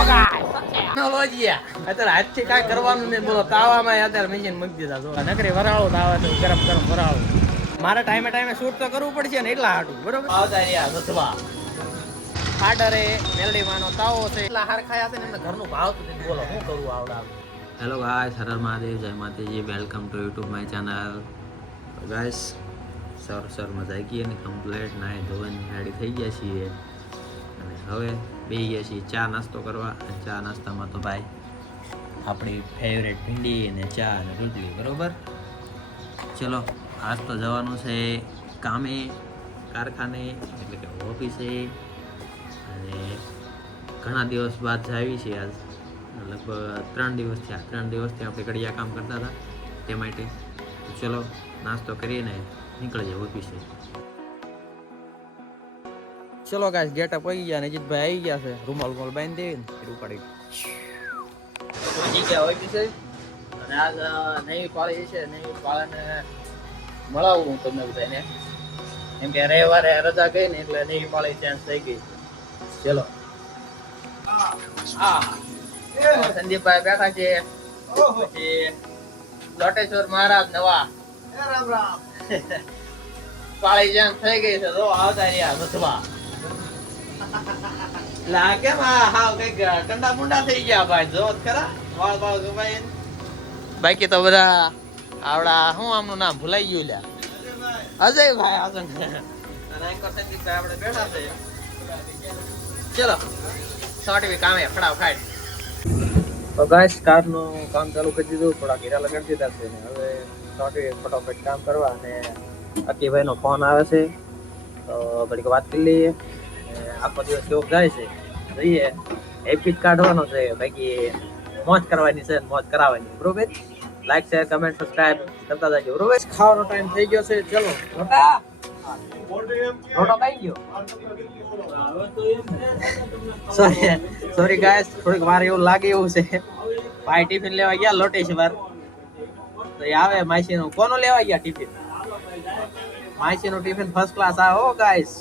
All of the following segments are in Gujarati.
ટેકનોલોજી અત્યારે હાથથી કાંઈ કરવાનું નહીં. બોલો તાવામાં અત્યારે મશીન મૂકી દીધા. જો નકરી વરાળું તાવા તો ગરમ ગરમ વરાળું. મારે ટાઈમે ટાઈમે શૂટ તો કરવું પડશે ને એટલા હાટું બરોબર. આવતા રહ્યા નથવા ખાડરે મેલડીમાંનો તાવો છે એટલા હાર ખાયા છે ને એમને ઘરનું ભાવતું નથી. બોલો શું કરવું આવડા. હેલો ગાઈસ, હર હર મહાદેવ, જય માતાજી, welcome to YouTube my channel. તો ગાઈસ સરમાં જાય ગઈ અને કમ્પ્લેટ નાહી ધોવાની રેડી થઈ ગયા છીએ અને હવે બેસી ગયા છીએ ચા નાસ્તો કરવા. અને ચા નાસ્તામાં તો ભાઈ આપણી ફેવરેટ ભીંડી અને ચા અને રોટલી બરોબર. ચલો આજ તો જવાનું છે કામે, કારખાને એટલે કે ઓફિસે. અને ઘણા દિવસ બાદ જાવી છે આજ, લગભગ 3 દિવસ થયા. 3 દિવસથી આપણે ઘડિયા કામ કરતા હતા તે માટે. તો ચલો નાસ્તો કરીને નીકળી જાય ઓફિસે. ચલો ગાઈસ ગેટ અપ આવી ગયા. નજીતભાઈ આવી ગયા છે. રૂમાલ બાંધી દેવી ને ફેર ઉપાડી ગયા ઓફિસે. અને આજ નવી પાળી છે. નવી પાળાને મળાવું હું તમને બધાને, કેમ કે રવિવારે રજા ગઈ ને એટલે નવી પાળી ચેન્જ થઈ ગઈ. ચલો સંદીપભાઈ બેઠા છે. પછી લોટેશ્વર મહારાજ નવા રામ રામ પાળી જેમ થઈ ગઈ છે. તો આવતા રહ્યા નથવા લાગે હાવ કઈક કંડા મુંડા થઈ ગયા ભાઈ. જો ખરા વાળ વાળ ગુમાઈ. બાકી તો બધા આવડા શું આમનું નામ ભૂલાઈ ગયું લ્યા. અજયભાઈ આગળ અને એન્કર સંદીપભાઈ આપણે બેઠા છે. ચલો સોટી કામે ફડાવ ખાઈ. તો ગાઈસ કારનું કામ ચાલુ કરી દીધું. થોડા ઘેરા લગાડી દીધા છે. હવે સોટી ફટાફટ કામ કરવા. અને અકીભાઈ નો ફોન આવે છે તો ઘડીક વાત કરી લઈએ. આખો દિવસ કેવો જાય છે જોઈએ. હેપી કાઢવાનો છે, બાકી મોજ કરવાની છે, મોજ કરાવવાની બરોબર. લાઈક શેર કમેન્ટ સબસ્ક્રાઇબ કરતા જાજો બરોબર. ખાવાનો ટાઈમ થઈ ગયો છે. ચલો મોટા રોટો ખાઈ ગયો. સોરી ગાઈસ, થોડીક વાર એવું લાગે એવું છે. ભાઈ ટિફિન લેવા ગયા લોટેશ્વર. તો એ આવે માસી નું. કોનું લેવા ગયા ટિફિન? માસી નું ટિફિન ફર્સ્ટ ક્લાસ આવે હો ગાઈસ.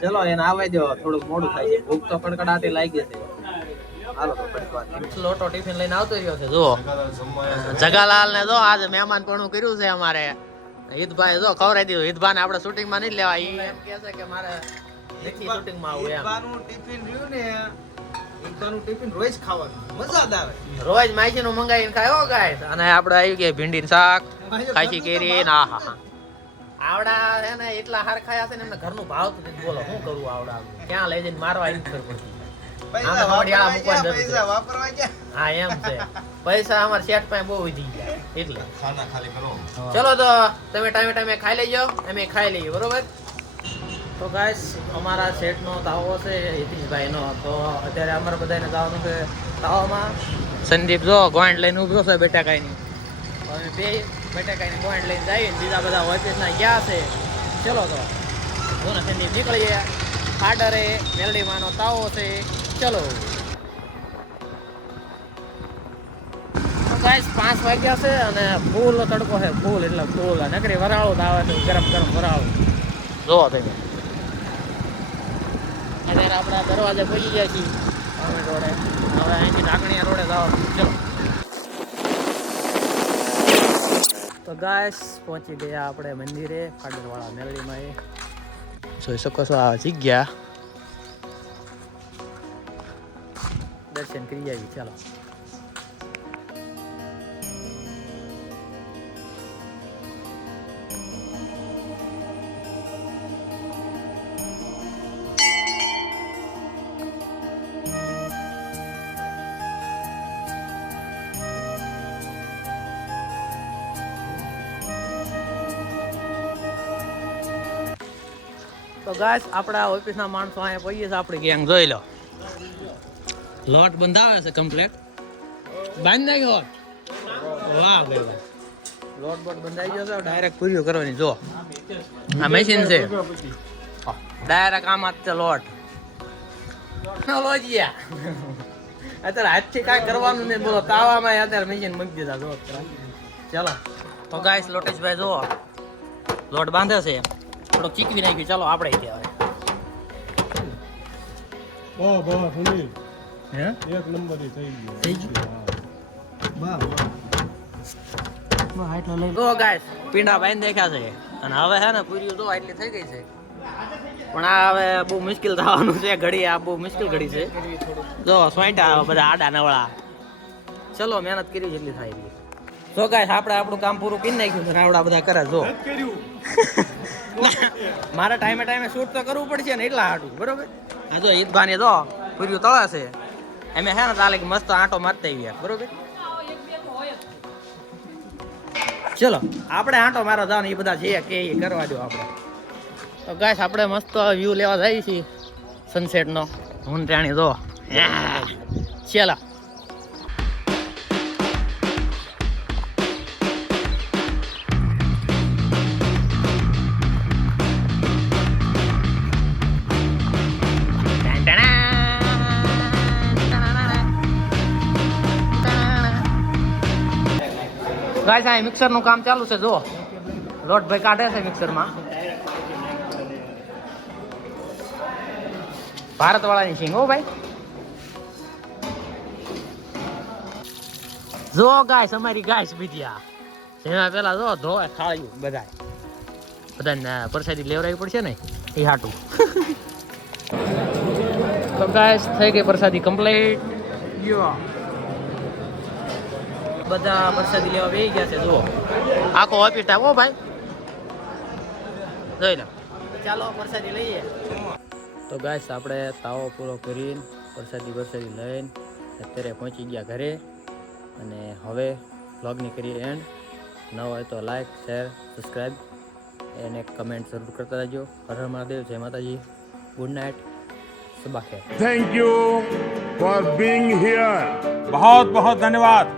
ચલો એને આવવા દો, થોડુંક મોડું થાય છે. ભૂખ તો કડકડાટી લાગી છે. હાલો તો લોટો ટિફિન લઈને આવતો રહ્યો છે. જો જગાલાલ ને જો આજે મહેમાન પણ કર્યું છે અમારે. હિતભાઈ જો ખવડાવી દીધું. હિતભાઈ ને આપણે શૂટિંગ માં નહીં લેવા. ઈ એમ કહે છે કે મારે નથી શૂટિંગ માં આવું. હિતભાઈનું ટિફિન રહ્યું ને, હિતભાઈનું ટિફિન રોજ ખાવાનું મજા આવે. રોજ માઈસી નું મંગાવીને ખાય હો ગાઈસ. અને આપણે આવી ગયા ભીંડી શાક, ખાઈસી કેરી ના હા આવડા હે ને એટલા હાર ખાયા છે ને એમને ઘરનું ભાવતું નથી. બોલો શું કરવું આવડા ક્યાં લઈ જઈને મારવા આવી ખબર પડતી. હા એમ છે. પૈસા અમારા શેઠ પાસે બહુ વધી ગયા એટલે. ચલો તો તમે ટાઈમે ટાઈમે ખાઈ લેજો, અમે ખાઈ લઈએ બરોબર. તો ગાઈસ અમારા શેઠ નો તાવો છે હિતેશભાઈ નો. તો અત્યારે અમારે બધાને જવાનું છે તાવામાં. સંદીપ જો ગોઈન્ટ લઈને ઉભો છે બેટાકાઈની. અમે બે બેટાકાઈની ગોઈન્ટ લઈને જઈએ. બીજા બધા ઓફિસના ગયા છે. ચલો તો જોને સંદીપ નીકળીએ. ખાડરે મેલડીમાંનો તાવો છે. ચલો ગાઈસ 5 વાગ્યા છે અને ફૂલ તડકો છે. ફૂલ એટલે ફૂલ નકરી વરાળું આવે છે. ગરમ ગરમ વરાળું જોવો તમે. અત્યારે આપણા દરવાજે પહોંચી ગયા છીએ અમે રોડે. હવે અહીંથી ઢાકણીયા રોડે જવાનું. ચલો તો ગાઈસ પહોંચી ગયા આપણે મંદિરે ખાડરવાળા મેલડીમાં. એ જોઈ શકો છો આ જગ્યા. દર્શન કરી આવી. ચાલો તો ગાઈસ આપણા ઓફિસના માણસો અહીંયા પહોંચીએ છે. આપણી ગેંગ જોઈ લો. લોટ બંધાવે છે કમ્પ્લીટ. બાંધી નાખ્યો વાહ ભાઈ વાહ. લોટ બોટ બંધાઈ ગયો છે. ડાયરેક્ટ પૂરીઓ કરવાની. જો આ મશીન છે. ડાયરેક્ટ આમાં જ લોટ ટેકનોલોજી અત્યારે હાથથી કાંઈ કરવાનું નહીં. બોલો તાવામાં અત્યારે મશીન મૂકી દીધા. જો ચલો તો ગાઈસ લોટેશભાઈ જો લોટ બાંધે છે. થોડો ચીકવી નાખ્યું. ચાલો આપણે કહેવાય હે એક નંબર થઈ ગયો. થઈ ગયું તો ગાઈસ પીંડા બાંધી દેખ્યા છે અને હવે હે ને પૂરીઓ તો એટલી થઈ ગઈ છે પણ આ હવે બહુ મુશ્કેલ થવાનું છે ઘડી આ બહુ મુશ્કેલ ઘડી છે જો સોંટા બધા આડા નવળા ચલો મહેનત કરી જેટલી થાય એટલી તો ગાઈસ આપણે આપણું કામ પૂરું કરી નાખ્યું છે આવડા બધા કરે જો મારા ટાઈમે ટાઈમે શૂટ તો કરવું પડશે ને એટલા હાટું બરોબર હા જો ઈદભાને જો પૂરીઓ તળે છે એમે હે ને તાલે મસ્ત આંટો મારતા આવ્યા બરોબર ચલો આપણે આંટો મારો જાવ ને એ બધા જે કે એ કરવા દો આપણે તો ગાઈસ આપણે મસ્ત વ્યૂ લેવા જઈએ છીએ સનસેટનો હું ત્યાંની જો ચલો ગાઈસ આ મિક્સર નું કામ ચાલુ છે જો લોટ ભાઈ કાઢે છે મિક્સર માં ભારત વાળાની સિંગ હો ભાઈ જો ગાઈસ અમારી ગાઈસ બીજ્યા જેમાં પેલા જો ધોય થાળ્યું બધાને પ્રસાદી લેવડાવી પડશે ને એ હાટું તો ગાઈસ થઈ ગઈ પ્રસાદી કમ્પ્લીટ બધા પ્રસાદી લેવા બેસી ગયા છે જુઓ આખો ઓફિસ ટાઈપ હો ભાઈ જોઈ લો ચાલો પ્રસાદી લઈએ તો ગાઈસ આપણે તાવો પૂરો કરીને પ્રસાદી લઈને અત્યારે પહોંચી ગયા ઘરે અને હવે વ્લોગની કરીએ એન્ડ ન હોય તો લાઈક શેર સબસ્ક્રાઈબ અને કમેન્ટ જરૂર કરતા રહેજો. હર હર મહાદેવ, જય માતાજી, ગુડ નાઇટ, સુબહ ખેર. Thank you for being here. बहुत बहुत धन्यवाद.